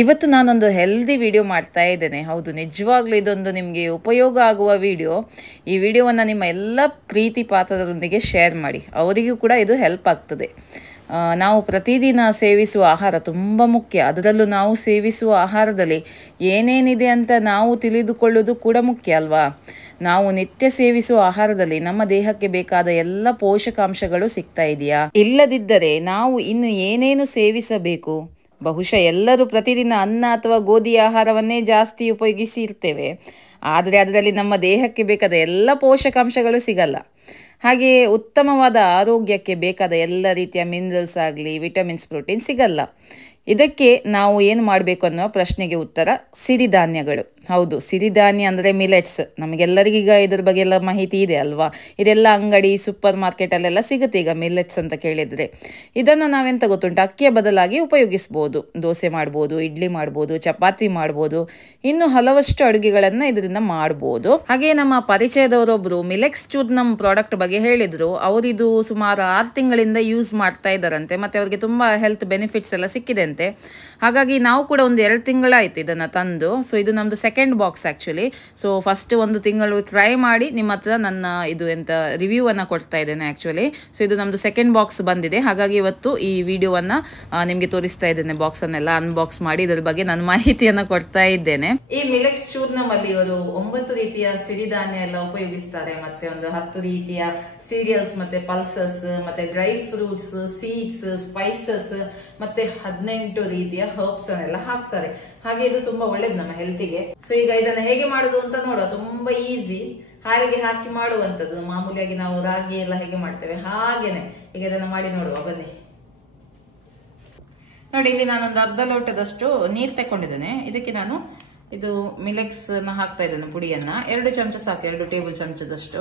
ಇವತ್ತು ನಾನೊಂದು healthy video ಮಾಡ್ತಾ ಇದ್ದೇನೆ. ಹೌದು, ನಿಜವಾಗ್ಲೂ ಇದೊಂದು ನಿಮಗೆ ಉಪಯೋಗ ಆಗುವ ವಿಡಿಯೋ. ಈ ವಿಡಿಯೋವನ್ನು ನಿಮ್ಮ ಎಲ್ಲ ಪ್ರೀತಿ ಪಾತ್ರರೊಂದಿಗೆ ಶೇರ್ ಮಾಡಿ, ಅವರಿಗೂ ಕೂಡ ಇದು ಹೆಲ್ಪ್ ಆಗ್ತದೆ. ನಾವು ಪ್ರತಿದಿನ ಸೇವಿಸುವ ಆಹಾರ ತುಂಬ ಮುಖ್ಯ. ಅದರಲ್ಲೂ ನಾವು ಸೇವಿಸುವ ಆಹಾರದಲ್ಲಿ ಏನೇನಿದೆ ಅಂತ ನಾವು ತಿಳಿದುಕೊಳ್ಳೋದು ಕೂಡ ಮುಖ್ಯ ಅಲ್ವಾ. ನಾವು ನಿತ್ಯ ಸೇವಿಸುವ ಆಹಾರದಲ್ಲಿ ನಮ್ಮ ದೇಹಕ್ಕೆ ಬೇಕಾದ ಎಲ್ಲ ಪೋಷಕಾಂಶಗಳು ಸಿಗ್ತಾ ಇದೆಯಾ? ಇಲ್ಲದಿದ್ದರೆ ನಾವು ಇನ್ನು ಏನೇನು ಸೇವಿಸಬೇಕು? ಬಹುಶಃ ಎಲ್ಲರೂ ಪ್ರತಿದಿನ ಅನ್ನ ಅಥವಾ ಗೋಧಿ ಆಹಾರವನ್ನೇ ಜಾಸ್ತಿ ಉಪಯೋಗಿಸಿ ಇರ್ತೇವೆ. ಆದರೆ ಅದರಲ್ಲಿ ನಮ್ಮ ದೇಹಕ್ಕೆ ಬೇಕಾದ ಎಲ್ಲ ಪೋಷಕಾಂಶಗಳು ಸಿಗಲ್ಲ. ಹಾಗೆಯೇ ಉತ್ತಮವಾದ ಆರೋಗ್ಯಕ್ಕೆ ಬೇಕಾದ ಎಲ್ಲ ರೀತಿಯ ಮಿನರಲ್ಸ್ ಆಗಲಿ, ವಿಟಮಿನ್ಸ್, ಪ್ರೋಟೀನ್ ಸಿಗಲ್ಲ. ಇದಕ್ಕೆ ನಾವು ಏನು ಮಾಡಬೇಕು ಅನ್ನೋ ಪ್ರಶ್ನೆಗೆ ಉತ್ತರ ಸಿರಿಧಾನ್ಯಗಳು. ಹೌದು, ಸಿರಿಧಾನ್ಯ ಅಂದರೆ ಮಿಲೆಟ್ಸ್. ನಮಗೆಲ್ಲರಿಗೀಗ ಇದ್ರ ಬಗ್ಗೆ ಎಲ್ಲ ಮಾಹಿತಿ ಇದೆ ಅಲ್ವಾ. ಇದೆಲ್ಲ ಅಂಗಡಿ, ಸೂಪರ್ ಮಾರ್ಕೆಟಲ್ಲೆಲ್ಲ ಸಿಗುತ್ತೆ ಈಗ ಮಿಲೆಟ್ಸ್ ಅಂತ ಕೇಳಿದರೆ. ಇದನ್ನು ನಾವೆಂತ ಗೊತ್ತುಂಟು, ಅಕ್ಕಿಯ ಬದಲಾಗಿ ಉಪಯೋಗಿಸ್ಬೋದು. ದೋಸೆ ಮಾಡ್ಬೋದು, ಇಡ್ಲಿ ಮಾಡ್ಬೋದು, ಚಪಾತಿ ಮಾಡ್ಬೋದು, ಇನ್ನು ಹಲವಷ್ಟು ಅಡುಗೆಗಳನ್ನು ಇದರಿಂದ ಮಾಡ್ಬೋದು. ಹಾಗೆಯೇ ನಮ್ಮ ಪರಿಚಯದವರೊಬ್ಬರು ಮಿಲೆಕ್ಸ್ ಚೂರ್ ನಮ್ಮ ಪ್ರಾಡಕ್ಟ್ ಬಗ್ಗೆ ಹೇಳಿದರು. ಅವರಿದು ಸುಮಾರು 6 ತಿಂಗಳಿಂದ ಯೂಸ್ ಮಾಡ್ತಾ ಇದ್ದಾರಂತೆ, ಮತ್ತು ಅವ್ರಿಗೆ ತುಂಬ ಹೆಲ್ತ್ ಬೆನಿಫಿಟ್ಸ್ ಎಲ್ಲ ಸಿಕ್ಕಿದೆ ಅಂತೆ. ಹಾಗಾಗಿ ನಾವು ಕೂಡ ಒಂದು 2 ತಿಂಗಳಾಯಿತು ಇದನ್ನು ತಂದು. ಸೊ ಇದು ನಮ್ಮದು second box actually. So first 1 ತಿಂಗಳು ಟ್ರೈ ಮಾಡಿ ನಿಮ್ಮ ಹತ್ರ ನನ್ನ ಇದು ರಿವ್ಯೂವನ್ನು ಕೊಡ್ತಾ ಇದ್ದೇನೆ ಆ್ಯಕ್ಚುಲಿ. ಸೊ ಇದು ನಮ್ಮದು ಸೆಕೆಂಡ್ ಬಾಕ್ಸ್ ಬಂದಿದೆ. ಹಾಗಾಗಿ ಇವತ್ತು ಈ ವಿಡಿಯೋವನ್ನು ನಿಮಗೆ ತೋರಿಸ್ತಾ ಇದ್ದೇನೆ. ಬಾಕ್ಸನ್ನೆಲ್ಲ ಅನ್ಬಾಕ್ಸ್ ಮಾಡಿ ಇದರ ಬಗ್ಗೆ ನಾನು ಮಾಹಿತಿಯನ್ನು ಕೊಡ್ತಾ ಇದ್ದೇನೆ. ಈ ಮಿಲೆಕ್ಸ್ ಚೂರ್ ನಮ್ಮಲ್ಲಿ ಇವರು 9 ರೀತಿಯ ಸಿರಿಧಾನ್ಯ ಎಲ್ಲ ಉಪಯೋಗಿಸ್ತಾರೆ, ಮತ್ತೆ ಒಂದು 10 ರೀತಿಯ ಸೀರಿಯಲ್ಸ್, ಮತ್ತೆ ಪಲ್ಸಸ್, ಮತ್ತೆ ಡ್ರೈ ಫ್ರೂಟ್ಸ್, ಸೀಡ್ಸ್, ಸ್ಪೈಸಸ್, ಮತ್ತೆ 18 ರೀತಿಯ ಹರ್ಬ್ಸ್ ಅನ್ನೆಲ್ಲ ಹಾಕ್ತಾರೆ. ಹಾಗೆ ಇದು ತುಂಬಾ ಒಳ್ಳೇದು ನಮ್ಮ ಹೆಲ್ತಿಗೆ. ಸೊ ಈಗ ಇದನ್ನ ಹೇಗೆ ಮಾಡುದು ಅಂತ ನೋಡುವ. ತುಂಬಾ ಈಸಿ, ಹಾಲಿಗೆ ಹಾಕಿ ಮಾಡುವಂತದ್ದು. ಮಾಮೂಲಿಯಾಗಿ ನಾವು ರಾಗಿ ಎಲ್ಲ ಹೇಗೆ ಮಾಡ್ತೇವೆ ಹಾಗೇನೆ ಈಗ ಇದನ್ನ ಮಾಡಿ ನೋಡುವ, ಬನ್ನಿ. ನೋಡಿ, ಇಲ್ಲಿ ನಾನೊಂದು ಅರ್ಧ ಲೋಟದಷ್ಟು ನೀರು ತಕೊಂಡಿದ್ದೇನೆ. ಇದಕ್ಕೆ ನಾನು ಇದು ಮಿಲೆಕ್ಸ್ ಹಾಕ್ತಾ ಇದ್ದೇನೆ, ಪುಡಿಯನ್ನ 2 ಚಮಚ ಸಾಕು, 2 ಟೇಬಲ್ ಚಮಚದಷ್ಟು.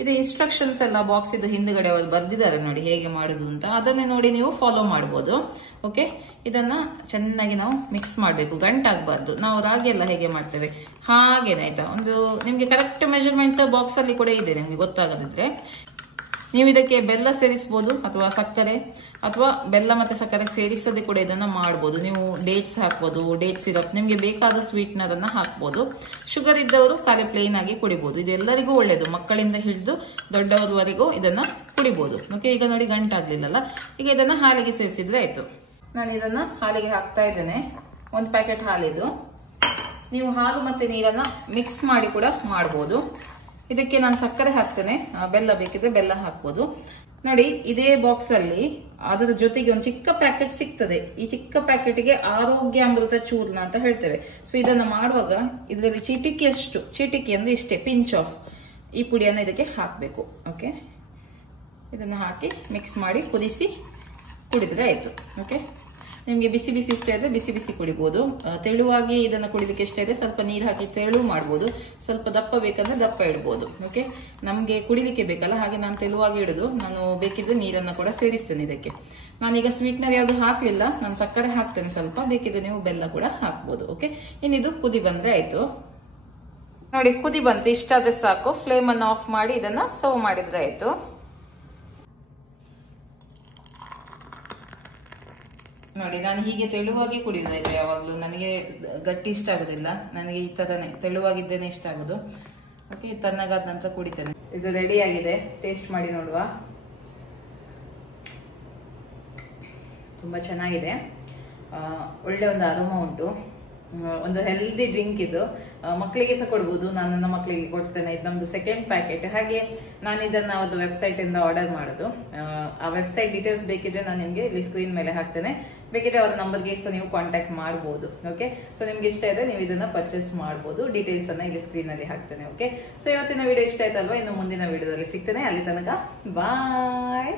ಇದು ಇನ್ಸ್ಟ್ರಕ್ಷನ್ಸ್ ಎಲ್ಲ ಬಾಕ್ಸ್ ಇದು ಹಿಂದ್ಗಡೆ ಅವರು ಬರ್ದಿದ್ದಾರೆ ನೋಡಿ ಹೇಗೆ ಮಾಡುದು ಅಂತ. ಅದನ್ನೇ ನೋಡಿ ನೀವು ಫಾಲೋ ಮಾಡ್ಬೋದು. ಓಕೆ, ಇದನ್ನ ಚೆನ್ನಾಗಿ ನಾವು ಮಿಕ್ಸ್ ಮಾಡಬೇಕು, ಗಂಟಾಗಬಾರ್ದು. ನಾವು ರಾಗಿ ಎಲ್ಲ ಹೇಗೆ ಮಾಡ್ತೇವೆ ಹಾಗೇನೆ, ಆಯ್ತಾ. ಒಂದು ನಿಮ್ಗೆ ಕರೆಕ್ಟ್ ಮೆಜರ್ಮೆಂಟ್ ಬಾಕ್ಸ್ ಅಲ್ಲಿ ಕೂಡ ಇದೆ, ನಿಮ್ಗೆ ಗೊತ್ತಾಗದಿದ್ರೆ ನೀವು ಇದಕ್ಕೆ ಬೆಲ್ಲ ಸೇರಿಸಬಹುದು, ಅಥವಾ ಸಕ್ಕರೆ, ಅಥವಾ ಬೆಲ್ಲ ಮತ್ತೆ ಸಕ್ಕರೆ ಸೇರಿಸದೆ ಕೂಡ ಇದನ್ನ ಮಾಡಬಹುದು. ನೀವು ಡೇಟ್ಸ್ ಹಾಕ್ಬೋದು, ಡೇಟ್ ಸಿರಪ್, ನಿಮ್ಗೆ ಬೇಕಾದ ಸ್ವೀಟ್ನರ್ ಅನ್ನ ಹಾಕ್ಬೋದು. ಶುಗರ್ ಇದ್ದವರು ಖಾಲಿ ಪ್ಲೇನ್ ಆಗಿ ಕುಡಿಬಹುದು. ಇದೆಲ್ಲರಿಗೂ ಒಳ್ಳೇದು, ಮಕ್ಕಳಿಂದ ಹಿಡಿದು ದೊಡ್ಡವರವರೆಗೂ ಇದನ್ನ ಕುಡಿಬಹುದು. ಓಕೆ, ಈಗ ನೋಡಿ ಗಂಟಾಗ್ಲಿಲ್ಲಲ್ಲ. ಈಗ ಇದನ್ನ ಹಾಲಿಗೆ ಸೇರಿಸಿದ್ರೆ ಆಯ್ತು. ನಾನು ಇದನ್ನ ಹಾಲಿಗೆ ಹಾಕ್ತಾ ಇದ್ದೇನೆ. 1 ಪ್ಯಾಕೆಟ್ ಹಾಲಿದು. ನೀವು ಹಾಲು ಮತ್ತೆ ನೀರನ್ನ ಮಿಕ್ಸ್ ಮಾಡಿ ಕೂಡ ಮಾಡಬಹುದು. ಇದಕ್ಕೆ ನಾನು ಸಕ್ಕರೆ ಹಾಕ್ತೇನೆ, ಬೆಲ್ಲ ಬೇಕಿದ್ರೆ ಬೆಲ್ಲ ಹಾಕ್ಬೋದು. ನೋಡಿ, ಇದೇ ಬಾಕ್ಸ್ ಅಲ್ಲಿ ಅದರ ಜೊತೆಗೆ ಒಂದು ಚಿಕ್ಕ ಪ್ಯಾಕೆಟ್ ಸಿಗ್ತದೆ. ಈ ಚಿಕ್ಕ ಪ್ಯಾಕೆಟ್ಗೆ ಆರೋಗ್ಯಾಮೃತ ಚೂರ್ಣ ಅಂತ ಹೇಳ್ತೇವೆ. ಸೊ ಇದನ್ನ ಮಾಡುವಾಗ ಇದರಲ್ಲಿ ಚಿಟಿಕೆ ಅಂದ್ರೆ ಇಷ್ಟೇ, ಪಿಂಚ್ ಆಫ್ ಈ ಪುಡಿಯನ್ನು ಇದಕ್ಕೆ ಹಾಕಬೇಕು. ಓಕೆ, ಇದನ್ನ ಹಾಕಿ ಮಿಕ್ಸ್ ಮಾಡಿ ಕುದಿಸಿ ಕುಡಿದ್ರೆ ಆಯ್ತು. ಓಕೆ, ನಿಮ್ಗೆ ಬಿಸಿ ಬಿಸಿ ಇಷ್ಟ ಇದ್ರೆ ಬಿಸಿ ಬಿಸಿ ಕುಡಿಬಹುದು. ತೆಳುವಾಗಿ ಇದನ್ನ ಕುಡಿಲಿಕ್ಕೆ ಇಷ್ಟ ಇದೆ, ಸ್ವಲ್ಪ ನೀರು ಹಾಕಿ ತೆಳು ಮಾಡ್ಬೋದು. ಸ್ವಲ್ಪ ದಪ್ಪ ಬೇಕಂದ್ರೆ ದಪ್ಪ ಇಡ್ಬೋದು. ಓಕೆ, ನಮ್ಗೆ ಕುಡಿಲಿಕ್ಕೆ ಬೇಕಲ್ಲ, ಹಾಗೆ ನಾನು ತೆಳುವಾಗಿ ಇಡುದು. ನಾನು ಬೇಕಿದ್ರೆ ನೀರನ್ನ ಕೂಡ ಸೇರಿಸ್ತೇನೆ ಇದಕ್ಕೆ. ನಾನೀಗ ಸ್ವೀಟ್ನರ್ ಯಾವ್ದು ಹಾಕ್ಲಿಲ್ಲ, ನಾನು ಸಕ್ಕರೆ ಹಾಕ್ತೇನೆ ಸ್ವಲ್ಪ, ಬೇಕಿದ್ರೆ ನೀವು ಬೆಲ್ಲ ಕೂಡ ಹಾಕ್ಬೋದು. ಓಕೆ, ಇನ್ನಿದು ಕುದಿ ಬಂದ್ರೆ ಆಯ್ತು. ನೋಡಿ, ಕುದಿ ಬಂತು, ಇಷ್ಟಾದ್ರೆ ಸಾಕು. ಫ್ಲೇಮ್ ಅನ್ನು ಆಫ್ ಮಾಡಿ ಇದನ್ನ ಸರ್ವ್ ಮಾಡಿದ್ರೆ ಆಯ್ತು. ನೋಡಿ, ನಾನು ಹೀಗೆ ತೆಳುವಾಗಿ ಕುಡಿಯೋದಾಯ್ತು ಯಾವಾಗ್ಲೂ. ನನಗೆ ಗಟ್ಟಿ ಇಷ್ಟ ಆಗುದಿಲ್ಲ, ನನಗೆ ಈ ತರನೇ ತೆಳುವಾಗಿದ್ದೇನೆ ಇಷ್ಟ ಆಗುದು. ಓಕೆ, ತಣ್ಣಗಾದ ನಂತರ ಕುಡಿತೇನೆ. ಇದು ರೆಡಿ ಆಗಿದೆ, ಟೇಸ್ಟ್ ಮಾಡಿ ನೋಡುವ. ತುಂಬಾ ಚೆನ್ನಾಗಿದೆ, ಒಳ್ಳೆ ಒಂದು ಅರೋಮಾ ಉಂಟು. ಒಂದು ಹೆಲ್ದಿ ಡ್ರಿಂಕ್ ಇದು. ಮಕ್ಕಳಿಗೆ ಸಹ ಕೊಡ್ಬೋದು. ನಾನು ನನ್ನ ಮಕ್ಕಳಿಗೆ ಕೊಡ್ತೇನೆ. ಇದು ನಮ್ದು ಸೆಕೆಂಡ್ ಪ್ಯಾಕೆಟ್. ಹಾಗೆ ನಾನು ಇದನ್ನ ಒಂದು ವೆಬ್ಸೈಟ್ ಇಂದ ಆರ್ಡರ್ ಮಾಡೋದು. ಆ ವೆಬ್ಸೈಟ್ ಡೀಟೇಲ್ಸ್ ಬೇಕಿದ್ರೆ ನಾನು ನಿಮ್ಗೆ ಇಲ್ಲಿ ಸ್ಕ್ರೀನ್ ಮೇಲೆ ಹಾಕ್ತೇನೆ. ಬೇಕಿದ್ರೆ ಅವ್ರ ನಂಬರ್ಗೆ ಸಹ ನೀವು ಕಾಂಟ್ಯಾಕ್ಟ್ ಮಾಡಬಹುದು. ಓಕೆ, ಸೊ ನಿಮ್ಗೆ ಇಷ್ಟ ಇದೆ ನೀವು ಇದನ್ನ ಪರ್ಚೇಸ್ ಮಾಡಬಹುದು. ಡೀಟೇಲ್ಸ್ ಅನ್ನ ಇಲ್ಲಿ ಸ್ಕ್ರೀನ್ ಅಲ್ಲಿ ಹಾಕ್ತೇನೆ. ಓಕೆ, ಸೊ ಇವತ್ತಿನ ವಿಡಿಯೋ ಇಷ್ಟ ಆಯ್ತಲ್ವಾ? ಇನ್ನು ಮುಂದಿನ ವಿಡಿಯೋದಲ್ಲಿ ಸಿಗ್ತೇನೆ. ಅಲ್ಲಿ ತನಕ ಬಾಯ್.